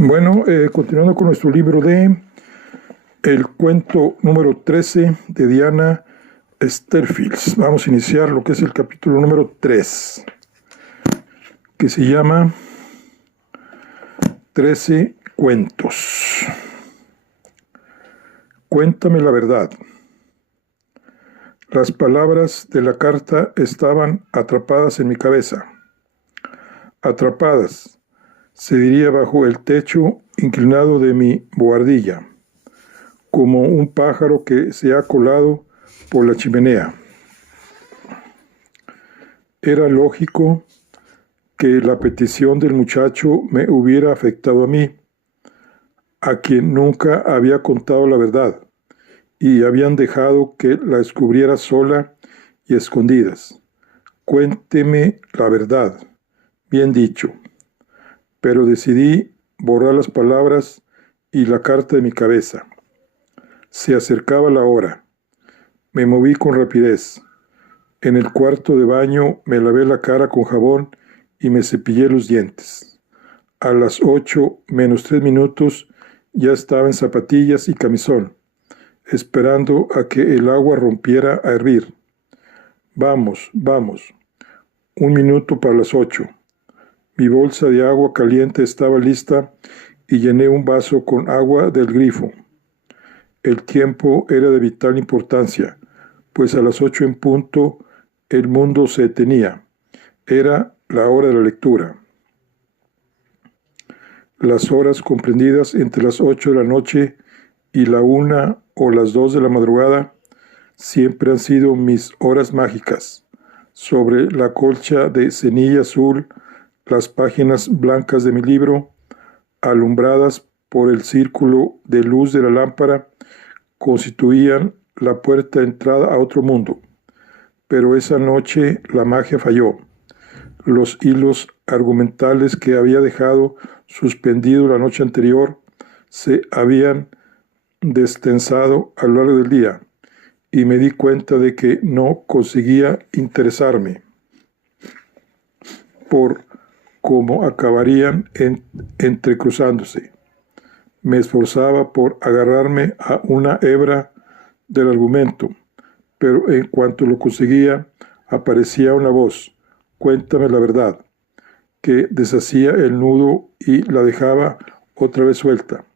Bueno, continuando con nuestro libro de el cuento número 13 de Diana Sterfields. Vamos a iniciar lo que es el capítulo número 3, que se llama 13 cuentos. Cuéntame la verdad. Las palabras de la carta estaban atrapadas en mi cabeza. Atrapadas, se diría, bajo el techo inclinado de mi bohardilla, como un pájaro que se ha colado por la chimenea. Era lógico que la petición del muchacho me hubiera afectado a mí, a quien nunca había contado la verdad, y habían dejado que la descubriera sola y escondidas. Cuénteme la verdad, bien dicho. Pero decidí borrar las palabras y la carta de mi cabeza. Se acercaba la hora. Me moví con rapidez. En el cuarto de baño me lavé la cara con jabón y me cepillé los dientes. A las 8 menos 3 minutos ya estaba en zapatillas y camisón, esperando a que el agua rompiera a hervir. Vamos, vamos. 1 minuto para las 8. Mi bolsa de agua caliente estaba lista y llené un vaso con agua del grifo. El tiempo era de vital importancia, pues a las 8 en punto el mundo se detenía. Era la hora de la lectura. Las horas comprendidas entre las 8 de la noche y la 1 o las 2 de la madrugada siempre han sido mis horas mágicas. Sobre la colcha de cenilla azul, las páginas blancas de mi libro, alumbradas por el círculo de luz de la lámpara, constituían la puerta de entrada a otro mundo. Pero esa noche la magia falló. Los hilos argumentales que había dejado suspendidos la noche anterior se habían destensado a lo largo del día, y me di cuenta de que no conseguía interesarme por cómo acabarían entrecruzándose. Me esforzaba por agarrarme a una hebra del argumento, pero en cuanto lo conseguía, aparecía una voz: cuéntame la verdad, que deshacía el nudo y la dejaba otra vez suelta.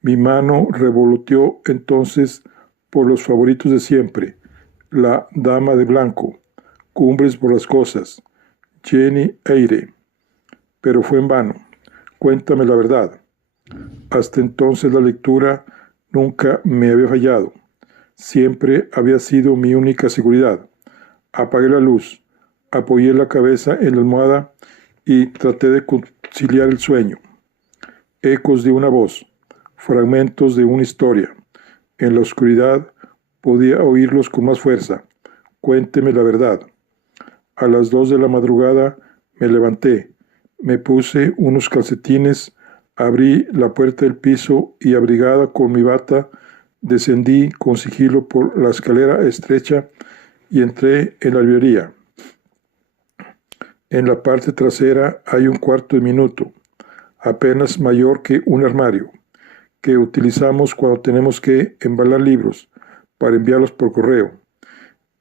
Mi mano revoloteó entonces por los favoritos de siempre: La Dama de Blanco, Cumbres Borrascosas, Jenny Eyre. Pero fue en vano. Cuéntame la verdad. Hasta entonces la lectura nunca me había fallado. Siempre había sido mi única seguridad. Apagué la luz, apoyé la cabeza en la almohada y traté de conciliar el sueño. Ecos de una voz, fragmentos de una historia. En la oscuridad podía oírlos con más fuerza. Cuénteme la verdad. A las 2 de la madrugada me levanté, me puse unos calcetines, abrí la puerta del piso y, abrigada con mi bata, descendí con sigilo por la escalera estrecha y entré en la librería. En la parte trasera hay un cuarto de minuto, apenas mayor que un armario, que utilizamos cuando tenemos que embalar libros para enviarlos por correo.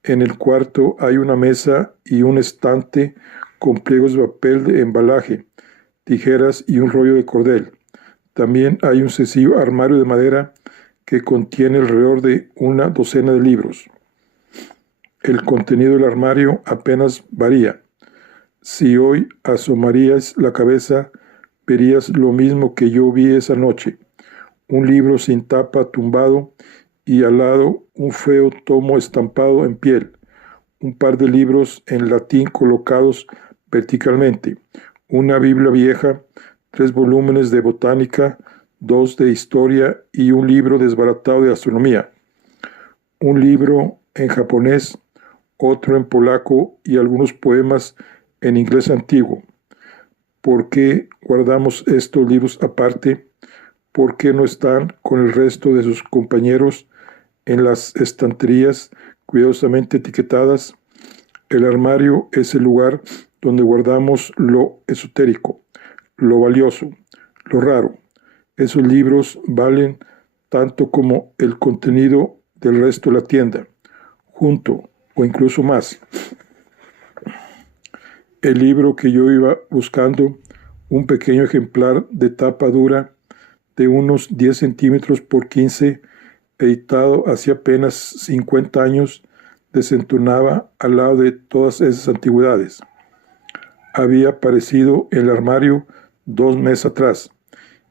En el cuarto hay una mesa y un estante con pliegos de papel de embalaje, tijeras y un rollo de cordel. También hay un sencillo armario de madera que contiene alrededor de una docena de libros. El contenido del armario apenas varía. Si hoy asomarías la cabeza, verías lo mismo que yo vi esa noche: un libro sin tapa tumbado y al lado un feo tomo estampado en piel, un par de libros en latín colocados verticalmente, una Biblia vieja, 3 volúmenes de botánica, 2 de historia y un libro desbaratado de astronomía, un libro en japonés, otro en polaco y algunos poemas en inglés antiguo. ¿Por qué guardamos estos libros aparte? ¿Por qué no están con el resto de sus compañeros en las estanterías cuidadosamente etiquetadas? El armario es el lugar donde guardamos lo esotérico, lo valioso, Lo raro, esos libros valen tanto como el contenido del resto de la tienda, junto o incluso más. El libro que yo iba buscando, un pequeño ejemplar de tapa dura de unos 10 centímetros por 15, editado hace apenas 50 años, desentonaba al lado de todas esas antigüedades. Había aparecido en el armario 2 meses atrás.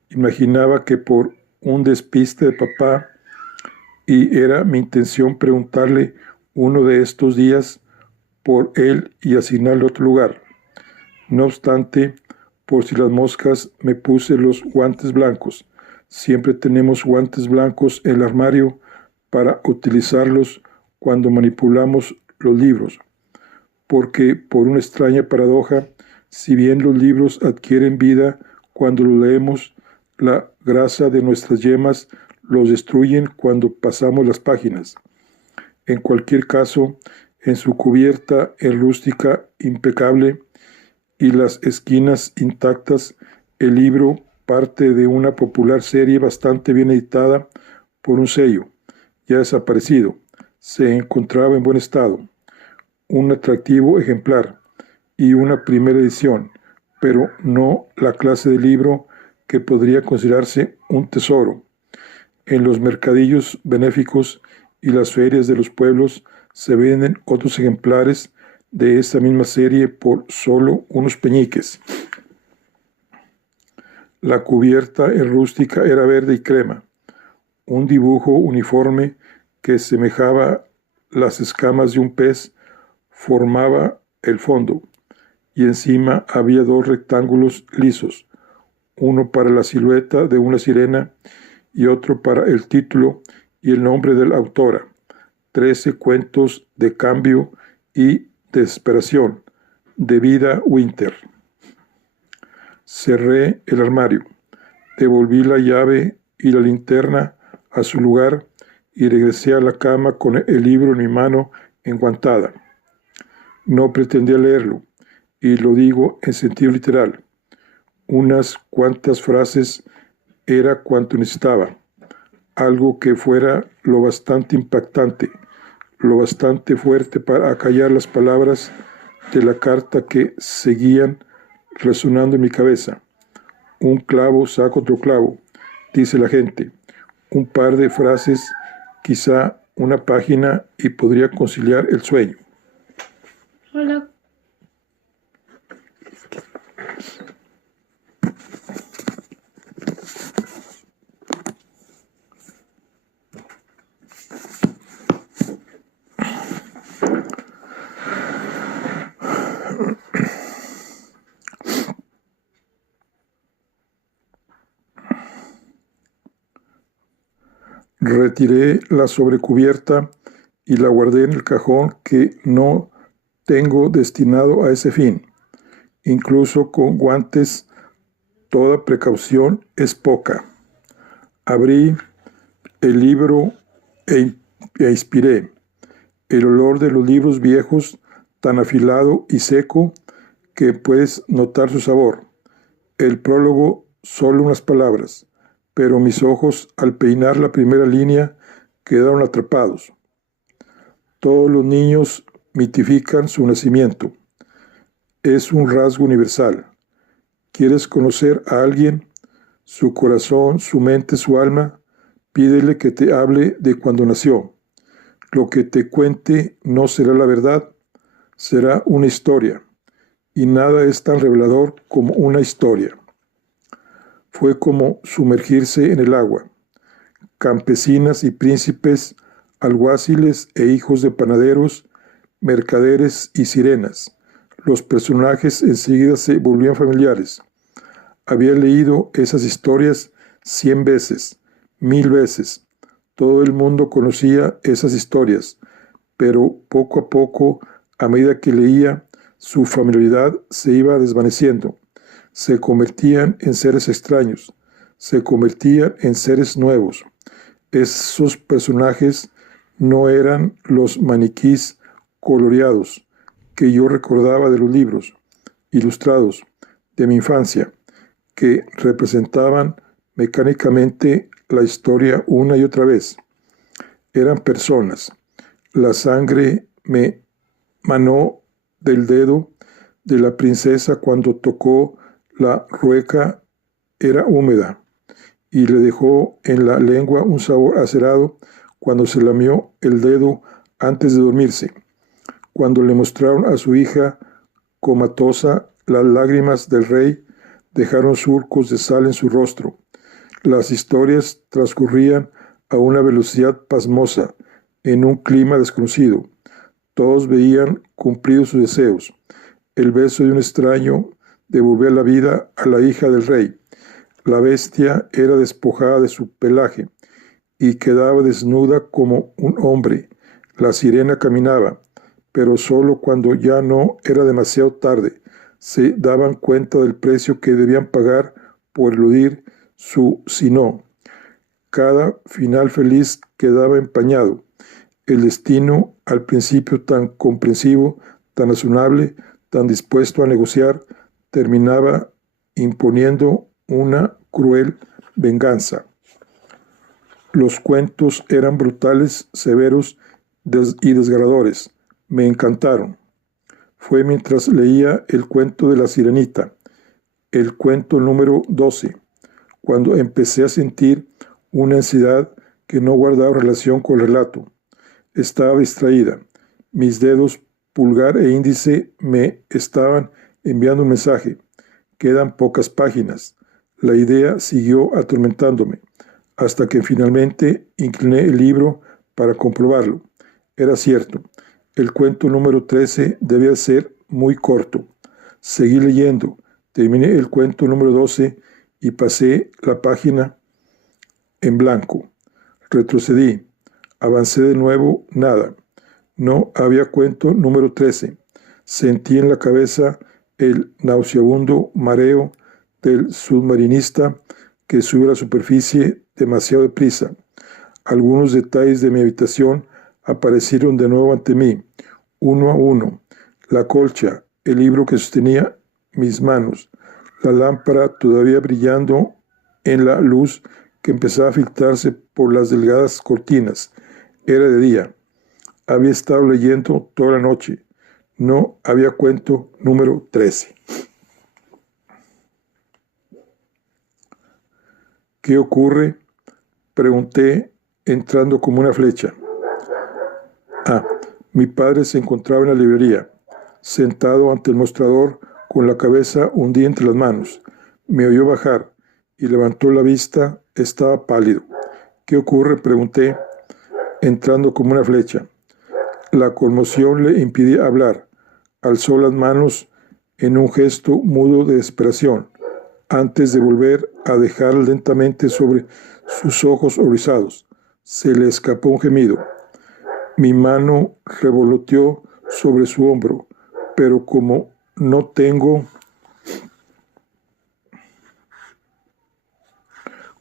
Imaginaba que por un despiste de papá, y era mi intención preguntarle uno de estos días por él y asignarle otro lugar. No obstante, por si las moscas, me puse los guantes blancos. Siempre tenemos guantes blancos en el armario para utilizarlos cuando manipulamos los libros, porque por una extraña paradoja, si bien los libros adquieren vida cuando los leemos, la grasa de nuestras yemas los destruyen cuando pasamos las páginas. En cualquier caso, en su cubierta en rústica impecable y las esquinas intactas, el libro parte de una popular serie bastante bien editada por un sello, ya desaparecido. Se encontraba en buen estado, un atractivo ejemplar y una primera edición, pero no la clase de libro que podría considerarse un tesoro. En los mercadillos benéficos y las ferias de los pueblos se venden otros ejemplares de esta misma serie por solo unos peñiques. La cubierta en rústica era verde y crema. Un dibujo uniforme que semejaba las escamas de un pez formaba el fondo, y encima había 2 rectángulos lisos, uno para la silueta de una sirena y otro para el título y el nombre de la autora. 13 cuentos de cambio y desesperación, de Vida Winter. Cerré el armario, devolví la llave y la linterna a su lugar y regresé a la cama con el libro en mi mano enguantada. No pretendía leerlo, y lo digo en sentido literal. Unas cuantas frases era cuanto necesitaba, algo que fuera lo bastante impactante, lo bastante fuerte para acallar las palabras de la carta que seguían resonando en mi cabeza. Un clavo saca otro clavo, dice la gente. Un par de frases, quizá una página, y podría conciliar el sueño. Hola. Retiré la sobrecubierta y la guardé en el cajón que no tengo destinado a ese fin. Incluso con guantes, toda precaución es poca. Abrí el libro e inspiré. El olor de los libros viejos, tan afilado y seco que puedes notar su sabor. El prólogo, solo unas palabras, pero mis ojos, al peinar la primera línea, quedaron atrapados. Todos los niños mitifican su nacimiento. Es un rasgo universal. ¿Quieres conocer a alguien? Su corazón, su mente, su alma. Pídele que te hable de cuando nació. Lo que te cuente no será la verdad, será una historia. Y nada es tan revelador como una historia. Fue como sumergirse en el agua. Campesinas y príncipes, alguaciles e hijos de panaderos, mercaderes y sirenas. Los personajes enseguida se volvían familiares. Había leído esas historias 100 veces, 1000 veces. Todo el mundo conocía esas historias, pero poco a poco, a medida que leía, su familiaridad se iba desvaneciendo. Se convertían en seres extraños, se convertían en seres nuevos. Esos personajes no eran los maniquís coloreados que yo recordaba de los libros ilustrados de mi infancia, que representaban mecánicamente la historia una y otra vez. Eran personas. La sangre me manó del dedo de la princesa cuando tocó la rueca, era húmeda, y le dejó en la lengua un sabor acerado cuando se lamió el dedo antes de dormirse. Cuando le mostraron a su hija comatosa, las lágrimas del rey dejaron surcos de sal en su rostro. Las historias transcurrían a una velocidad pasmosa, en un clima desconocido. Todos veían cumplidos sus deseos. El beso de un extraño devolvía la vida a la hija del rey. La bestia era despojada de su pelaje y quedaba desnuda como un hombre. La sirena caminaba, pero solo cuando ya no era demasiado tarde. Se daban cuenta del precio que debían pagar por eludir su sino. Cada final feliz quedaba empañado. El destino, al principio tan comprensivo, tan razonable, tan dispuesto a negociar, terminaba imponiendo una cruel venganza. Los cuentos eran brutales, severos y desgarradores. Me encantaron. Fue mientras leía el cuento de la sirenita, el cuento número 12, cuando empecé a sentir una ansiedad que no guardaba relación con el relato. Estaba distraída. Mis dedos pulgar e índice me estaban enviando un mensaje. Quedan pocas páginas. La idea siguió atormentándome, hasta que finalmente incliné el libro para comprobarlo. Era cierto. El cuento número 13 debía ser muy corto. Seguí leyendo. Terminé el cuento número 12 y pasé la página en blanco. Retrocedí. Avancé de nuevo. Nada. No había cuento número 13. Sentí en la cabeza el nauseabundo mareo del submarinista que sube a la superficie demasiado deprisa. Algunos detalles de mi habitación aparecieron de nuevo ante mí, uno a uno. La colcha, el libro que sostenía mis manos, la lámpara todavía brillando en la luz que empezaba a filtrarse por las delgadas cortinas. Era de día. Había estado leyendo toda la noche. No había cuento número 13. ¿Qué ocurre? Pregunté, entrando como una flecha. Mi padre se encontraba en la librería, sentado ante el mostrador con la cabeza hundida entre las manos. Me oyó bajar y levantó la vista. Estaba pálido. ¿Qué ocurre? Pregunté, entrando como una flecha. La conmoción le impedía hablar. Alzó las manos en un gesto mudo de desesperación, antes de volver a dejar lentamente sobre sus ojos horrorizados. Se le escapó un gemido. Mi mano revoloteó sobre su hombro, pero como no tengo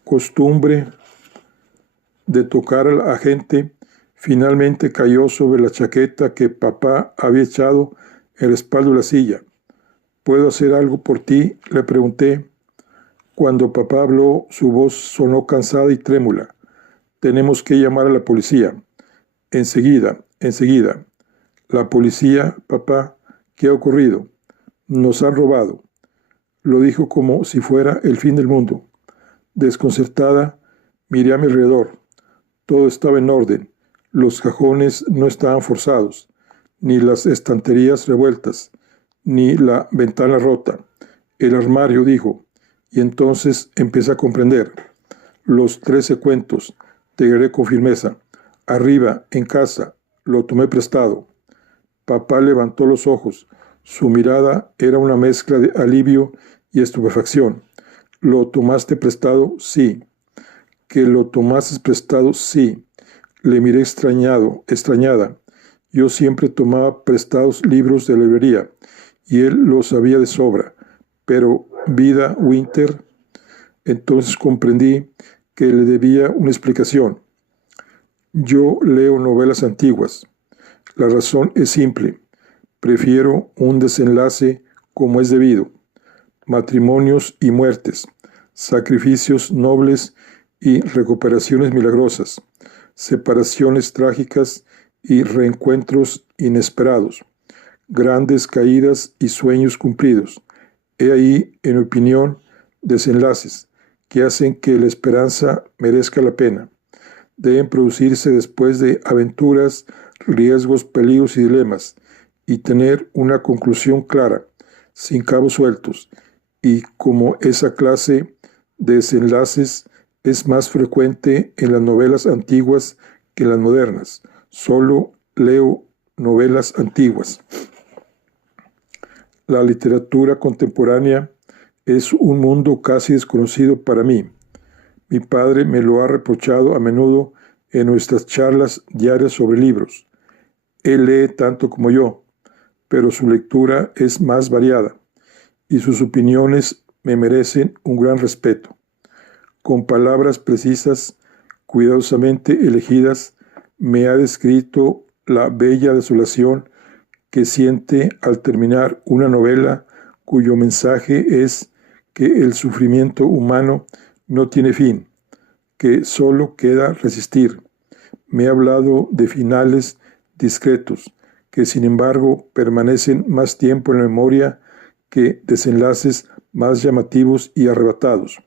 costumbre de tocar a la gente, finalmente cayó sobre la chaqueta que papá había echado en el respaldo de la silla. ¿Puedo hacer algo por ti?, le pregunté. Cuando papá habló, su voz sonó cansada y trémula. Tenemos que llamar a la policía. Enseguida. La policía, papá, ¿qué ha ocurrido? Nos han robado. Lo dijo como si fuera el fin del mundo. Desconcertada, miré a mi alrededor. Todo estaba en orden. Los cajones no estaban forzados, ni las estanterías revueltas, ni la ventana rota. El armario, dijo, y entonces empecé a comprender. Los 13 cuentos, te diré con firmeza. Arriba, en casa, lo tomé prestado. Papá levantó los ojos. Su mirada era una mezcla de alivio y estupefacción. ¿Lo tomaste prestado? Sí. ¿Que lo tomaste prestado? Sí. Le miré extrañada. Yo siempre tomaba prestados libros de librería, y él lo sabía de sobra. Pero, vida Winter, entonces comprendí que le debía una explicación. Yo leo novelas antiguas. La razón es simple. Prefiero un desenlace como es debido. matrimonios y muertes, sacrificios nobles y recuperaciones milagrosas, separaciones trágicas y reencuentros inesperados, grandes caídas y sueños cumplidos. He ahí, en mi opinión, desenlaces que hacen que la esperanza merezca la pena. Deben producirse después de aventuras, riesgos, peligros y dilemas, y tener una conclusión clara, sin cabos sueltos, y como esa clase de desenlaces es más frecuente en las novelas antiguas que en las modernas. Solo leo novelas antiguas. La literatura contemporánea es un mundo casi desconocido para mí. Mi padre me lo ha reprochado a menudo en nuestras charlas diarias sobre libros. Él lee tanto como yo, pero su lectura es más variada y sus opiniones me merecen un gran respeto. Con palabras precisas, cuidadosamente elegidas, me ha descrito la bella desolación que siente al terminar una novela cuyo mensaje es que el sufrimiento humano no tiene fin, que solo queda resistir. Me ha hablado de finales discretos, que sin embargo permanecen más tiempo en la memoria que desenlaces más llamativos y arrebatados.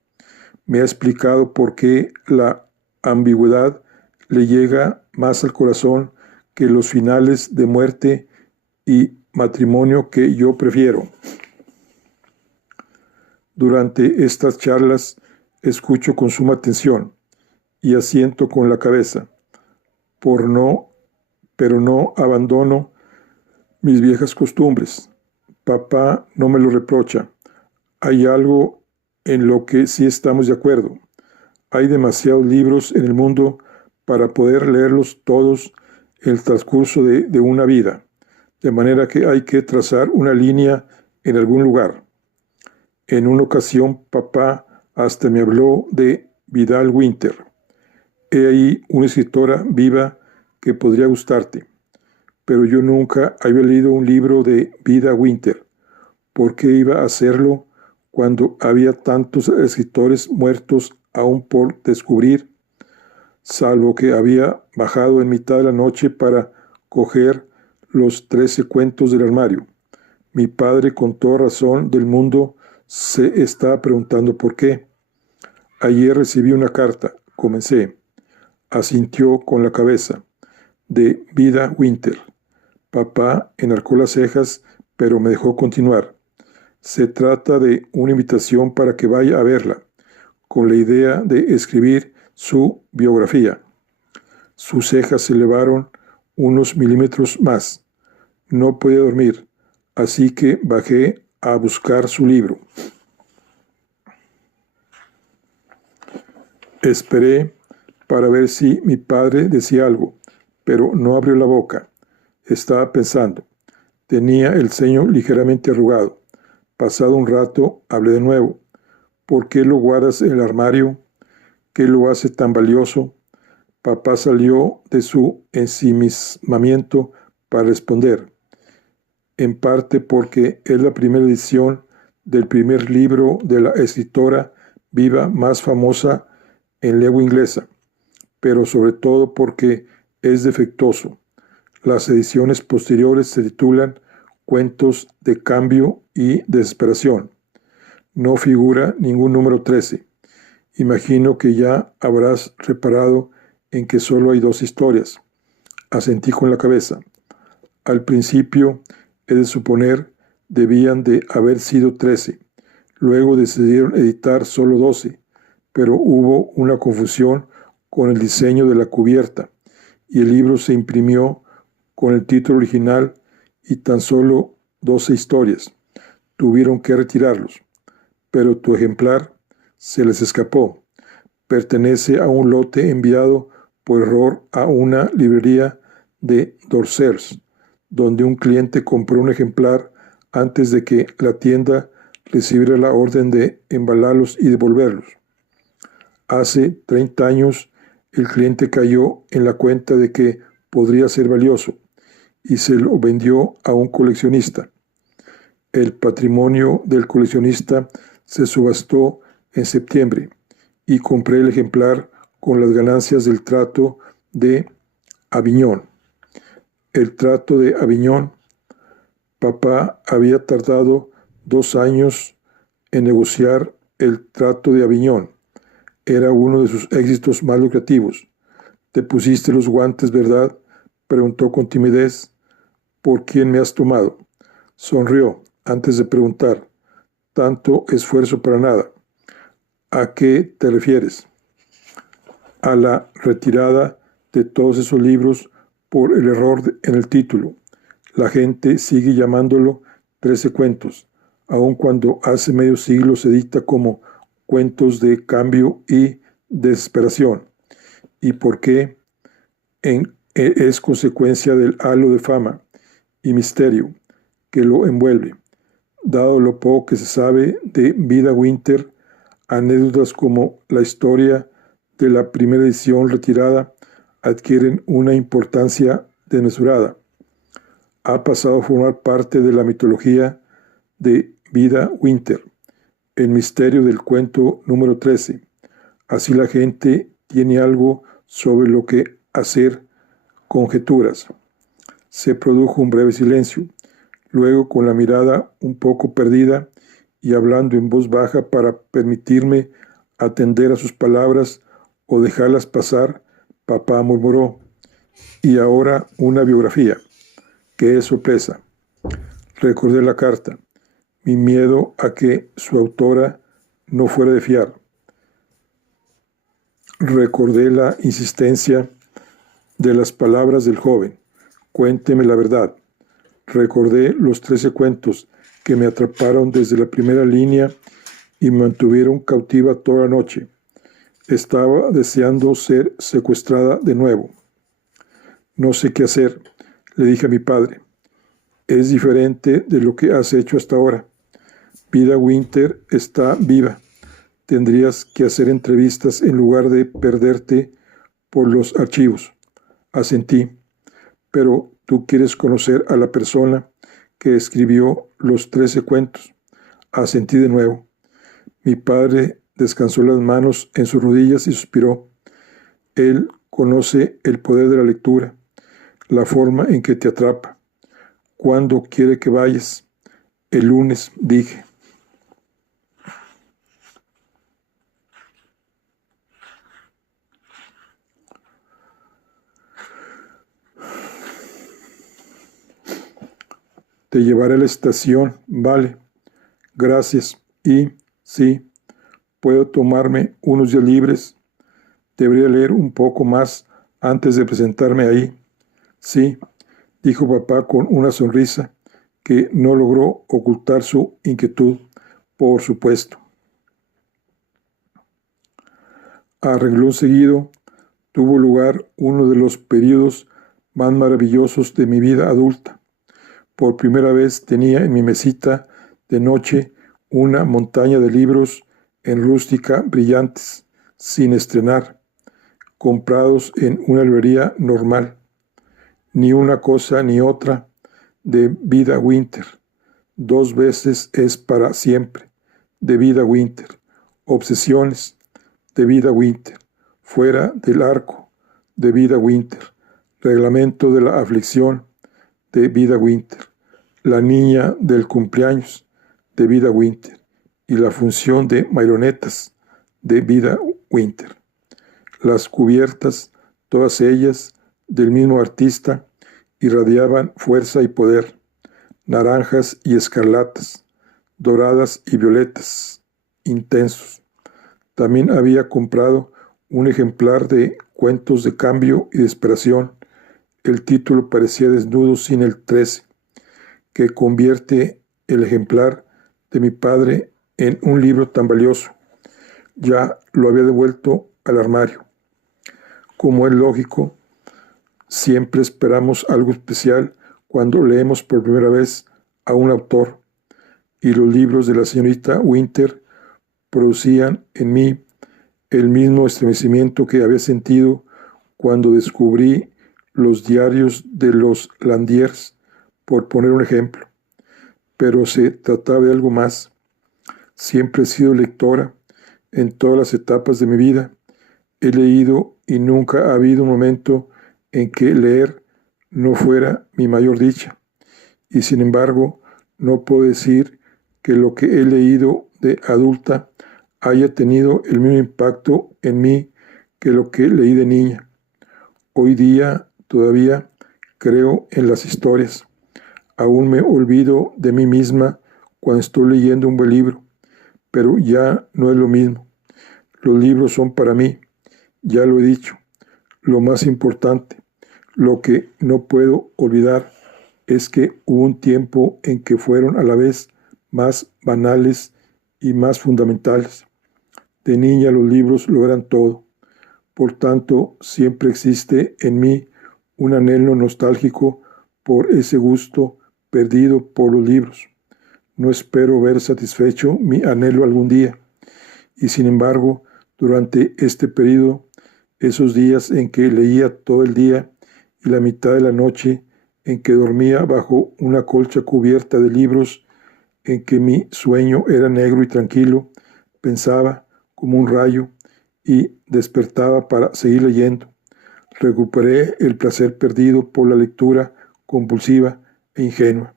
Me ha explicado por qué la ambigüedad le llega más al corazón que los finales de muerte y matrimonio que yo prefiero. Durante estas charlas escucho con suma atención y asiento con la cabeza, pero no abandono mis viejas costumbres. Papá no me lo reprocha. Hay algo en lo que sí estamos de acuerdo. Hay demasiados libros en el mundo para poder leerlos todos en el transcurso de una vida, de manera que hay que trazar una línea en algún lugar. En una ocasión, papá hasta me habló de Vidal Winter. He ahí una escritora viva que podría gustarte, pero yo nunca había leído un libro de Vida Winter. ¿Por qué iba a hacerlo cuando había tantos escritores muertos aún por descubrir? Salvo que había bajado en mitad de la noche para coger los 13 cuentos del armario. Mi padre, con toda razón del mundo, se está preguntando por qué. Ayer recibí una carta, comencé. Asintió con la cabeza. De Vida Winter. Papá enarcó las cejas, pero me dejó continuar. Se trata de una invitación para que vaya a verla, con la idea de escribir su biografía. Sus cejas se elevaron unos milímetros más. No podía dormir, así que bajé a buscar su libro. Esperé para ver si mi padre decía algo, pero no abrió la boca. Estaba pensando. Tenía el ceño ligeramente arrugado. Pasado un rato, hablé de nuevo. ¿Por qué lo guardas en el armario? ¿Qué lo hace tan valioso? Papá salió de su ensimismamiento para responder. En parte porque es la primera edición del primer libro de la escritora viva más famosa en lengua inglesa, pero sobre todo porque es defectuoso. Las ediciones posteriores se titulan Cuentos de Cambio y Desesperación. No figura ningún número 13. Imagino que ya habrás reparado en que solo hay 2 historias. Asentí con la cabeza. Al principio, he de suponer, debían de haber sido 13. Luego decidieron editar solo 12, pero hubo una confusión con el diseño de la cubierta y el libro se imprimió con el título original y tan solo 12 historias. Tuvieron que retirarlos, pero tu ejemplar se les escapó. Pertenece a un lote enviado por error a una librería de Dorsers, donde un cliente compró un ejemplar antes de que la tienda recibiera la orden de embalarlos y devolverlos. Hace 30 años, el cliente cayó en la cuenta de que podría ser valioso y se lo vendió a un coleccionista. El patrimonio del coleccionista se subastó en septiembre y compré el ejemplar con las ganancias del trato de Aviñón. El trato de Aviñón. Papá había tardado 2 años en negociar el trato de Aviñón. Era uno de sus éxitos más lucrativos. Te pusiste los guantes, ¿verdad? Preguntó con timidez. ¿Por quién me has tomado? Sonrió antes de preguntar. Tanto esfuerzo para nada. ¿A qué te refieres? A la retirada de todos esos libros por el error en el título. La gente sigue llamándolo 13 cuentos, aun cuando hace medio siglo se dicta como cuentos de cambio y desesperación. ¿Y por qué? Es consecuencia del halo de fama y misterio que lo envuelve. Dado lo poco que se sabe de Vida Winter, anécdotas como la historia de la primera edición retirada adquieren una importancia desmesurada. Ha pasado a formar parte de la mitología de Vida Winter, el misterio del cuento número 13. Así la gente tiene algo sobre lo que hacer conjeturas. Se produjo un breve silencio. Luego, con la mirada un poco perdida y hablando en voz baja para permitirme atender a sus palabras o dejarlas pasar, papá murmuró: y ahora una biografía. ¡Qué sorpresa! Recordé la carta, mi miedo a que su autora no fuera de fiar. Recordé la insistencia de las palabras del joven. Cuénteme la verdad. Recordé los 13 cuentos que me atraparon desde la primera línea y me mantuvieron cautiva toda la noche. Estaba deseando ser secuestrada de nuevo. No sé qué hacer, le dije a mi padre. Es diferente de lo que has hecho hasta ahora. Vida Winter está viva. Tendrías que hacer entrevistas en lugar de perderte por los archivos. Asentí. Pero tú quieres conocer a la persona que escribió los 13 cuentos. Asentí de nuevo. Mi padre descansó las manos en sus rodillas y suspiró. Él conoce el poder de la lectura, la forma en que te atrapa. ¿Cuándo quiere que vayas? El lunes, dije. Te llevaré a la estación, vale. Gracias. Y, sí, puedo tomarme unos días libres. Debería leer un poco más antes de presentarme ahí. Sí, dijo papá con una sonrisa que no logró ocultar su inquietud. Por supuesto. A renglón seguido tuvo lugar uno de los periodos más maravillosos de mi vida adulta. Por primera vez tenía en mi mesita de noche una montaña de libros en rústica brillantes, sin estrenar, comprados en una librería normal. Ni una cosa ni otra de Vida Winter. 2 veces es para siempre, de Vida Winter. Obsesiones, de Vida Winter. Fuera del arco, de Vida Winter. Reglamento de la aflicción, de Vida Winter. La niña del cumpleaños, de Vida Winter. Y la función de marionetas, de Vida Winter. Las cubiertas, todas ellas del mismo artista, irradiaban fuerza y poder, naranjas y escarlatas, doradas y violetas, intensos. También había comprado un ejemplar de Cuentos de Cambio y Desesperación. El título parecía desnudo sin el 13, que convierte el ejemplar de mi padre en un libro tan valioso. Ya lo había devuelto al armario. Como es lógico, siempre esperamos algo especial cuando leemos por primera vez a un autor, y los libros de la señorita Winter producían en mí el mismo estremecimiento que había sentido cuando descubrí los diarios de los Landiers, por poner un ejemplo. pero se trataba de algo más. Siempre he sido lectora en todas las etapas de mi vida. He leído y nunca ha habido un momento en que leer no fuera mi mayor dicha. Y sin embargo, no puedo decir que lo que he leído de adulta haya tenido el mismo impacto en mí que lo que leí de niña. Hoy día todavía creo en las historias. Aún me olvido de mí misma cuando estoy leyendo un buen libro, pero ya no es lo mismo. Los libros son para mí, ya lo he dicho, lo más importante. Lo que no puedo olvidar es que hubo un tiempo en que fueron a la vez más banales y más fundamentales. De niña los libros lo eran todo. Por tanto, siempre existe en mí un anhelo nostálgico por ese gusto perdido por los libros. No espero ver satisfecho mi anhelo algún día. Y sin embargo, durante este periodo, esos días en que leía todo el día y la mitad de la noche, en que dormía bajo una colcha cubierta de libros, en que mi sueño era negro y tranquilo, pensaba como un rayo y despertaba para seguir leyendo. Recuperé el placer perdido por la lectura compulsiva e ingenua.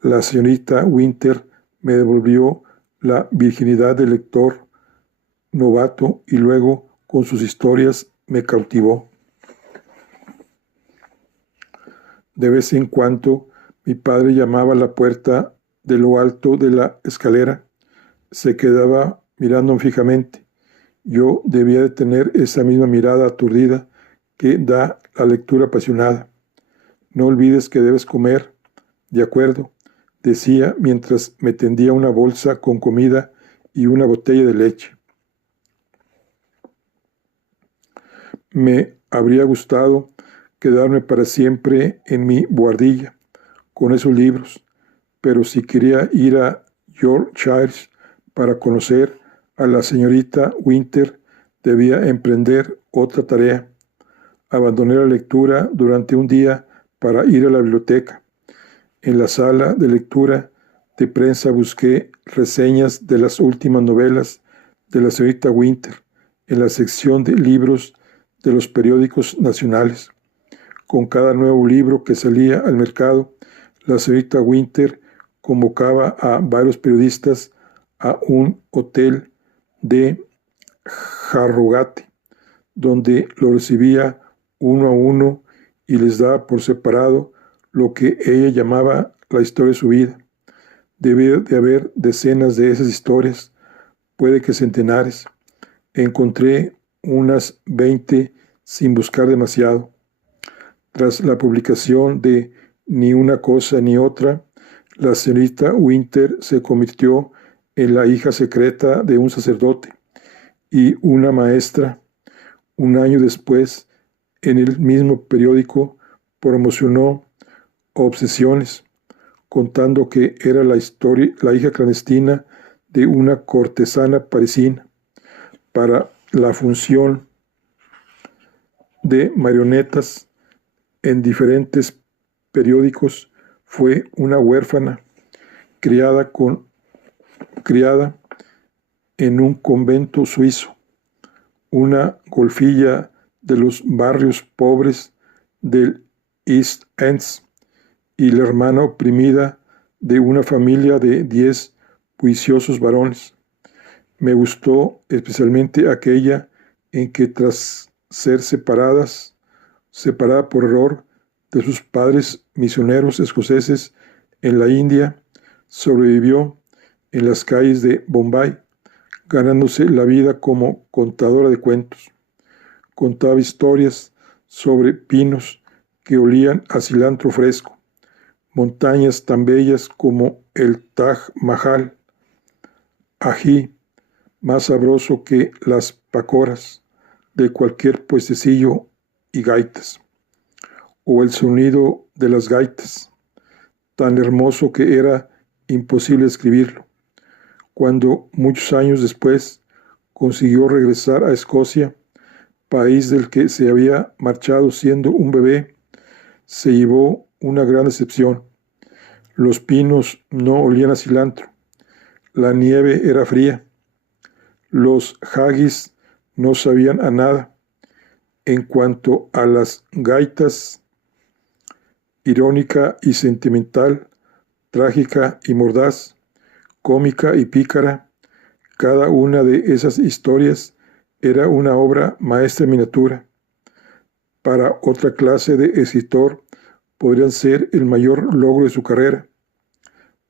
La señorita Winter me devolvió la virginidad del lector novato y luego, con sus historias, me cautivó. De vez en cuando, mi padre llamaba a la puerta de lo alto de la escalera. Se quedaba mirándome fijamente. Yo debía de tener esa misma mirada aturdida que da la lectura apasionada. No olvides que debes comer. De acuerdo, decía mientras me tendía una bolsa con comida y una botella de leche. Me habría gustado quedarme para siempre en mi buhardilla con esos libros, pero si quería ir a Yorkshire para conocer a la señorita Winter, debía emprender otra tarea. Abandoné la lectura durante un día para ir a la biblioteca. En la sala de lectura de prensa busqué reseñas de las últimas novelas de la señorita Winter en la sección de libros de los periódicos nacionales. Con cada nuevo libro que salía al mercado, la señorita Winter convocaba a varios periodistas a un hotel de Harrogate, donde lo recibía uno a uno y les daba por separado lo que ella llamaba la historia de su vida. Debe de haber decenas de esas historias, puede que centenares. Encontré unas 20 sin buscar demasiado. Tras la publicación de Ni una cosa ni otra, la señorita Winter se convirtió en la hija secreta de un sacerdote y una maestra. Un año después, en el mismo periódico, promocionó Obsesiones, contando que era la hija clandestina de una cortesana parisina. Para la función de marionetas en diferentes periódicos, fue una huérfana criada en un convento suizo, una golfilla de los barrios pobres del East End y la hermana oprimida de una familia de 10 juiciosos varones. Me gustó especialmente aquella en que tras ser separada por error de sus padres misioneros escoceses en la India, sobrevivió en las calles de Bombay, ganándose la vida como contadora de cuentos. Contaba historias sobre pinos que olían a cilantro fresco, montañas tan bellas como el Taj Mahal, ají más sabroso que las pacoras de cualquier puestecillo y gaitas, o el sonido de las gaitas, tan hermoso que era imposible escribirlo. Cuando muchos años después consiguió regresar a Escocia, país del que se había marchado siendo un bebé, se llevó una gran decepción. Los pinos no olían a cilantro. La nieve era fría. Los haggis no sabían a nada. En cuanto a las gaitas, irónica y sentimental, trágica y mordaz, cómica y pícara, cada una de esas historias era una obra maestra en miniatura. Para otra clase de escritor podrían ser el mayor logro de su carrera.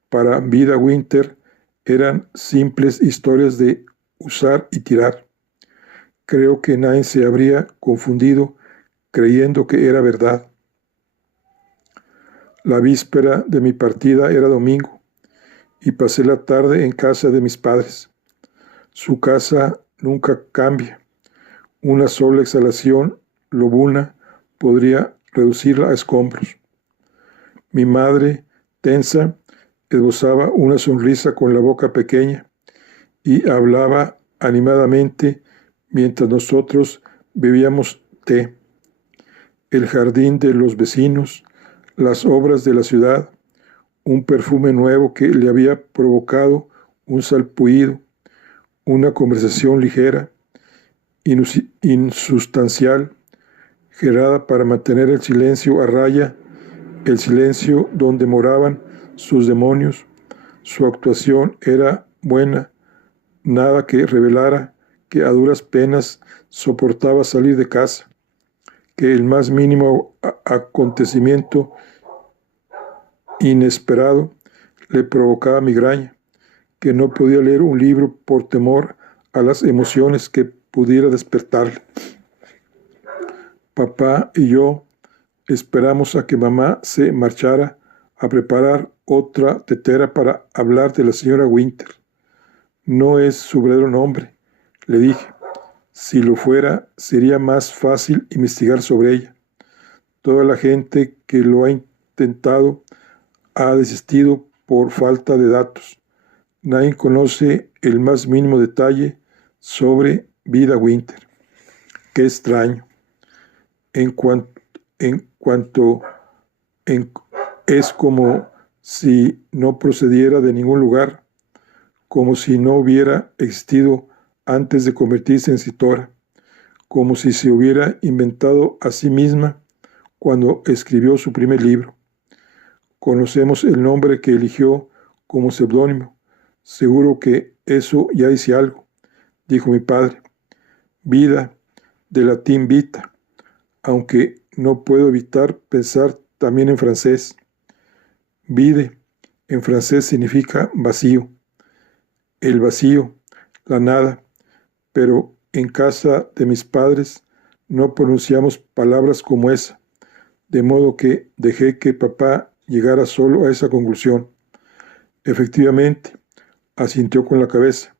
Para Vida Winter eran simples historias de usar y tirar. Creo que nadie se habría confundido creyendo que era verdad. La víspera de mi partida era domingo y pasé la tarde en casa de mis padres. Su casa nunca cambia. Una sola exhalación lobuna podría reducirla a escombros. Mi madre, tensa, esbozaba una sonrisa con la boca pequeña y hablaba animadamente mientras nosotros bebíamos té. El jardín de los vecinos, las obras de la ciudad, un perfume nuevo que le había provocado un salpullido, una conversación ligera, insustancial, generada para mantener el silencio a raya, el silencio donde moraban sus demonios. Su actuación era buena, nada que revelara que a duras penas soportaba salir de casa, que el más mínimo acontecimiento inesperado le provocaba migraña, que no podía leer un libro por temor a las emociones que pudiera despertarle. Papá y yo esperamos a que mamá se marchara a preparar otra tetera para hablar de la señora Winter. No es su verdadero nombre, le dije. Si lo fuera, sería más fácil investigar sobre ella. Toda la gente que lo ha intentado ha desistido por falta de datos. Nadie conoce el más mínimo detalle sobre Vida Winter. Qué extraño. Es como si no procediera de ningún lugar, como si no hubiera existido antes de convertirse en escritora, como si se hubiera inventado a sí misma cuando escribió su primer libro. Conocemos el nombre que eligió como seudónimo. Seguro que eso ya dice algo, dijo mi padre. Vida, de latín vita, aunque no puedo evitar pensar también en francés. Vide, en francés significa vacío. El vacío, la nada, pero en casa de mis padres no pronunciamos palabras como esa, de modo que dejé que papá llegara solo a esa conclusión. Efectivamente, asintió con la cabeza.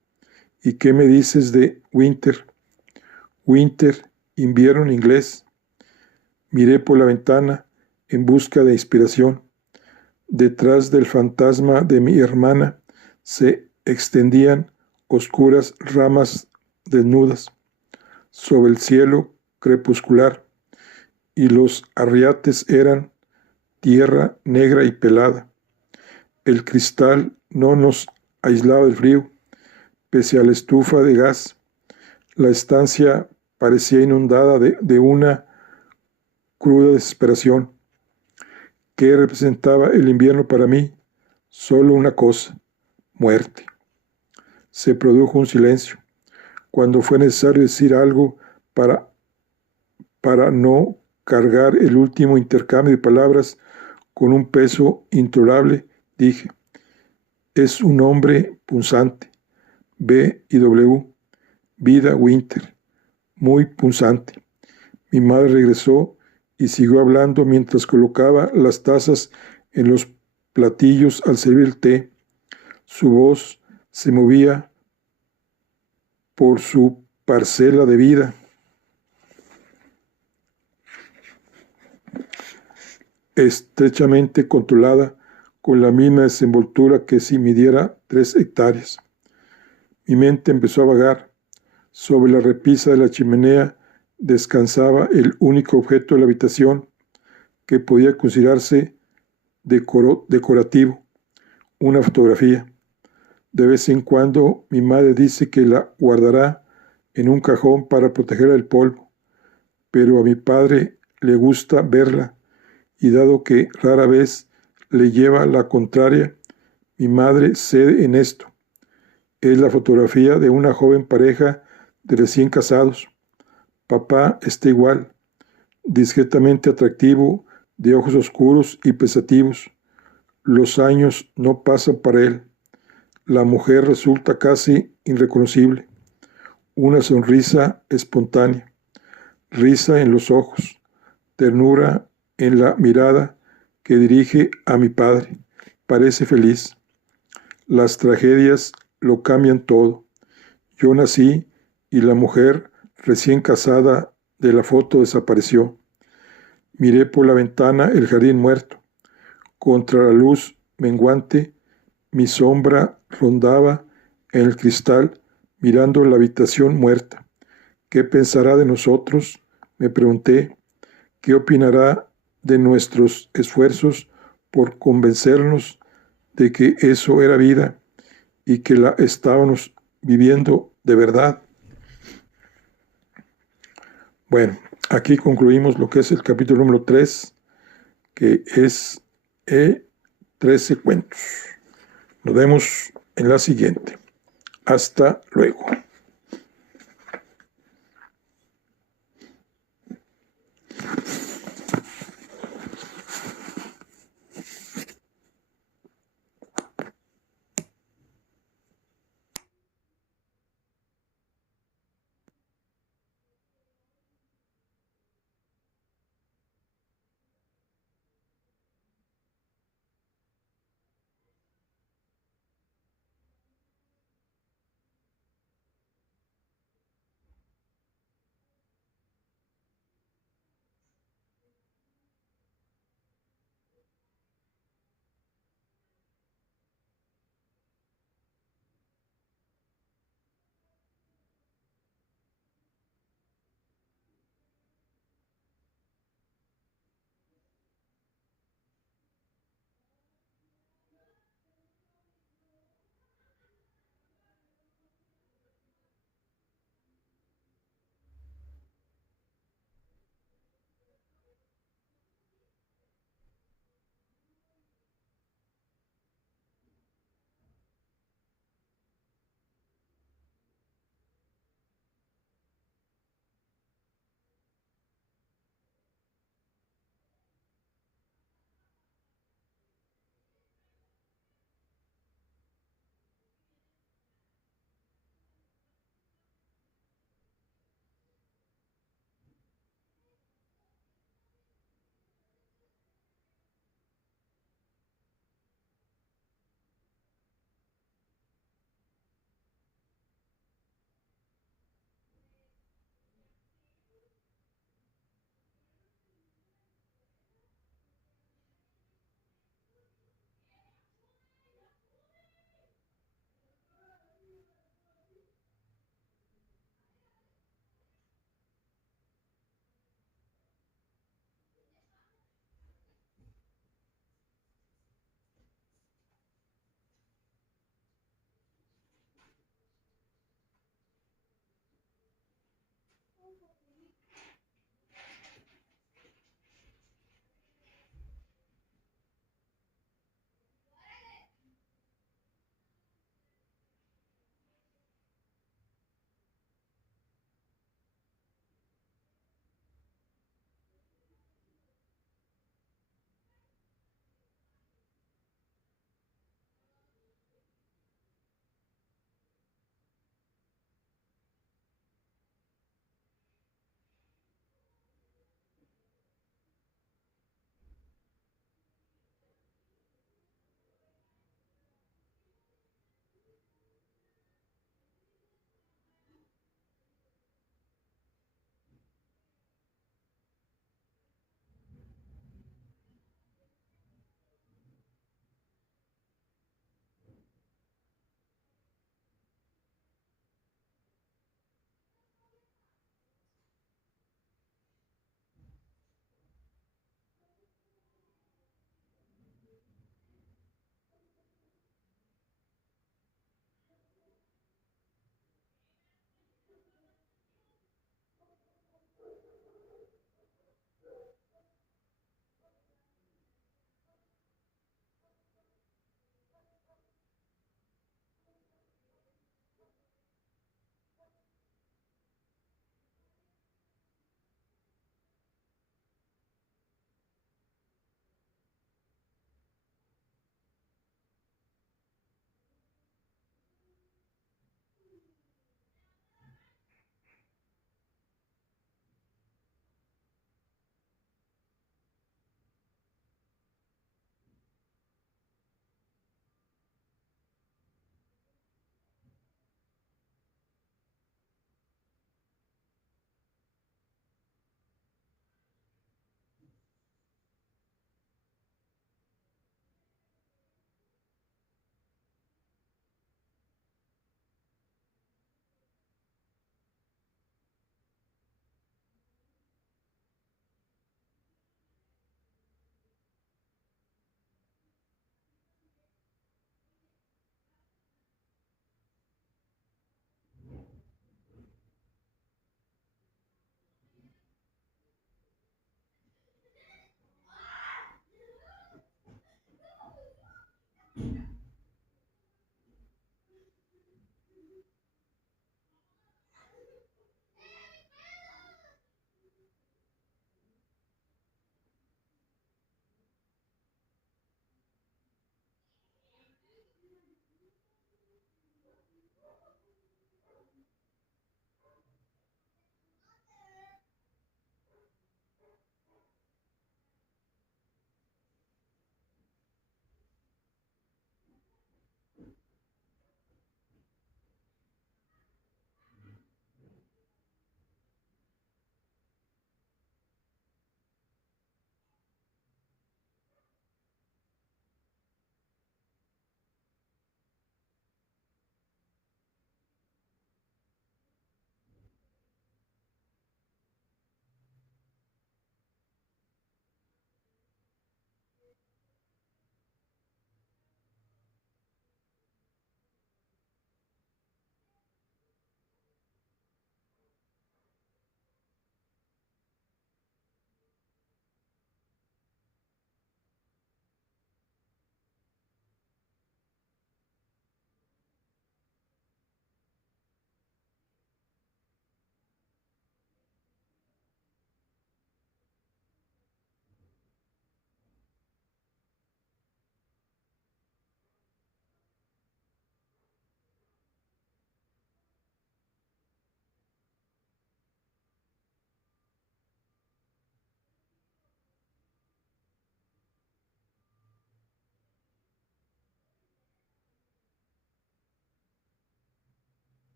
¿Y qué me dices de Winter? Winter, invierno en inglés. Miré por la ventana en busca de inspiración. Detrás del fantasma de mi hermana se extendían oscuras ramas desnudas sobre el cielo crepuscular, y los arriates eran tierra negra y pelada. El cristal no nos aislaba del frío, pese a la estufa de gas. La estancia parecía inundada de una cruda desesperación. ¿Qué representaba el invierno para mí? Solo una cosa: muerte. Se produjo un silencio. Cuando fue necesario decir algo para no cargar el último intercambio de palabras con un peso intolerable, dije: es un nombre punzante. B-I-W, Vida Winter, muy punzante. Mi madre regresó y siguió hablando mientras colocaba las tazas en los platillos al servir el té. Su voz se movía por su parcela de vida. Estrechamente controlada, con la misma desenvoltura que si midiera 3 hectáreas. Mi mente empezó a vagar. Sobre la repisa de la chimenea descansaba el único objeto de la habitación que podía considerarse decorativo: una fotografía. De vez en cuando mi madre dice que la guardará en un cajón para protegerla del polvo, pero a mi padre le gusta verla y dado que rara vez le lleva la contraria, mi madre cede en esto. Es la fotografía de una joven pareja de recién casados. Papá está igual, discretamente atractivo, de ojos oscuros y pensativos. Los años no pasan para él. La mujer resulta casi irreconocible. Una sonrisa espontánea, risa en los ojos, ternura en la mirada que dirige a mi padre. Parece feliz. Las tragedias lo cambian todo. Yo nací y la mujer recién casada de la foto desapareció. Miré por la ventana el jardín muerto. Contra la luz menguante, mi sombra rondaba en el cristal mirando la habitación muerta. ¿Qué pensará de nosotros? Me pregunté. ¿Qué opinará de nuestros esfuerzos por convencernos de que eso era vida y que la estábamos viviendo de verdad? Bueno, aquí concluimos lo que es el capítulo número 3, que es 13 cuentos. Nos vemos en la siguiente. Hasta luego.